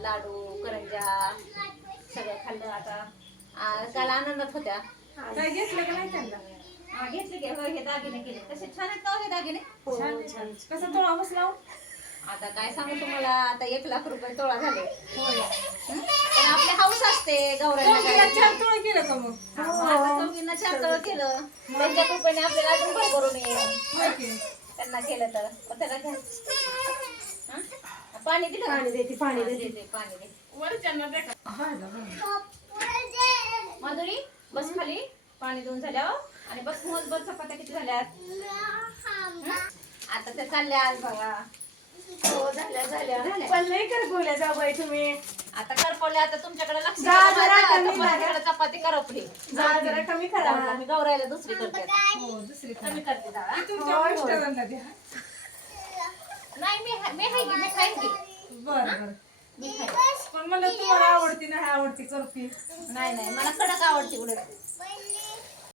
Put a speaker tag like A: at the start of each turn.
A: लाडू करंजा सगळं खाल्लं आता आ, काल आनंदात होत्या
B: काय घेतलं का नाही त्यांना
A: हा, घेतले की होय, हे दागिने केले कसे छान आहेत का हो हे दागिने
B: छान छान कसं तोळा बसला हो?
A: आता काय सांगू तुम्हाला आता एक लाख रुपये तोळा झाले. हं? पण आपली हाऊस असते गौराईला करायची.
B: चार तोळे केलं का मग
A: हा, आता चार तळ केलं त्यांच्या कृपेने आपल्याला अजून भरभरून येईल
B: होय की?
A: त्यांना केलं तर मग त्याला घ्या हं? पाणी दिलं?
C: पाणी देते, पाणी
A: हा,
C: देते.
A: दे, पाणी दे. माधुरी बस खाली पाणी देऊन झाल्यावर आणि बस मोजभर चपात्या किती झाल्यात हं? आता त्या चालल्या आज बघा
C: हो झाल्या झाल्या
A: झाल्या.
C: पण लई कर बोल्या जाऊ बाई तुम्ही
A: आता करपवल्या आता तुमच्याकडे लक्ष
C: जा
A: द्या
C: जरा
A: माझं.
C: कमी
A: आता
C: करा.
A: माझ्याकडे चपाती करपली
C: जा जरा कमी करा
A: मी गौरायला दुसरी करते आता.
B: हो दुसरी
A: कमी करते जरा.
B: ती तुमच्या मिस्टरांना द्या
A: नाही मी हा- मी आहे की मी खाईन की
B: बर बर. पण मला तुम्हाला आवडती नाही आवडती करते
A: नाही नाही मला कडक आवडते उलट